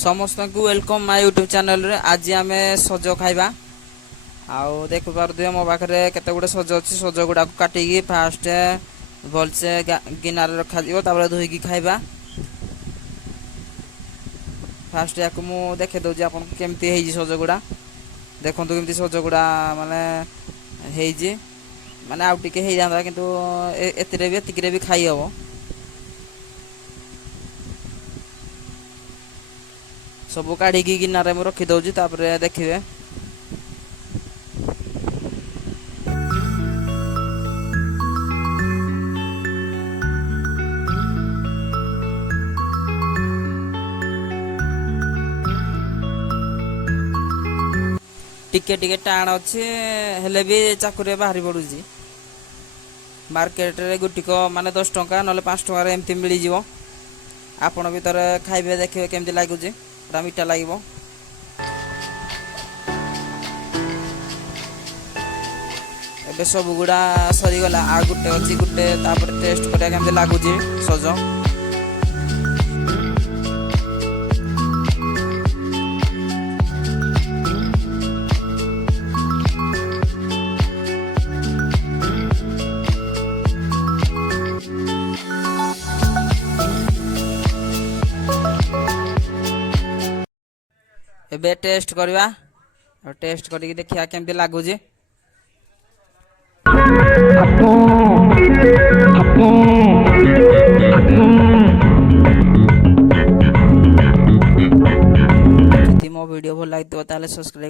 समस्त को welcome my YouTube channel रे। आज आम सज खाइबा आउ देखि पारे मो पाखे केते गुड़े सज अच्छी सज गुड़ा काटिकी फास्ट भलसे गिनार रखा धोईकी खाइबा। फास्ट या देखे दौर आप केमती सज गुड़ा देखु केमती सज गुड़ा माने माने आउ टिके हो जाता किंतु एतिरे भी खाई हम। सबू काढ़ी गिनारे मु रखी दौजी तापर देखिए। टिके टिके टाण अच्छे हेले भी चाकुरे बाहरी पड़ुची। मार्केट रे गुटिक माने 10 टंका नले 5 टंका एमती मिल जिवो। आपण भी थरे खाइबे देखिए केमती लागुची। पूरा मीठा लगे। एबे सब गुड़ा सरीगला आ गुटे अच्छी गुटे तापर टेस्ट करिया केमती लागुची सज। एबे टेस्ट करवा टेस्ट करी देखिया केमती लागुची। मो वीडियो भल लगी सब्सक्राइब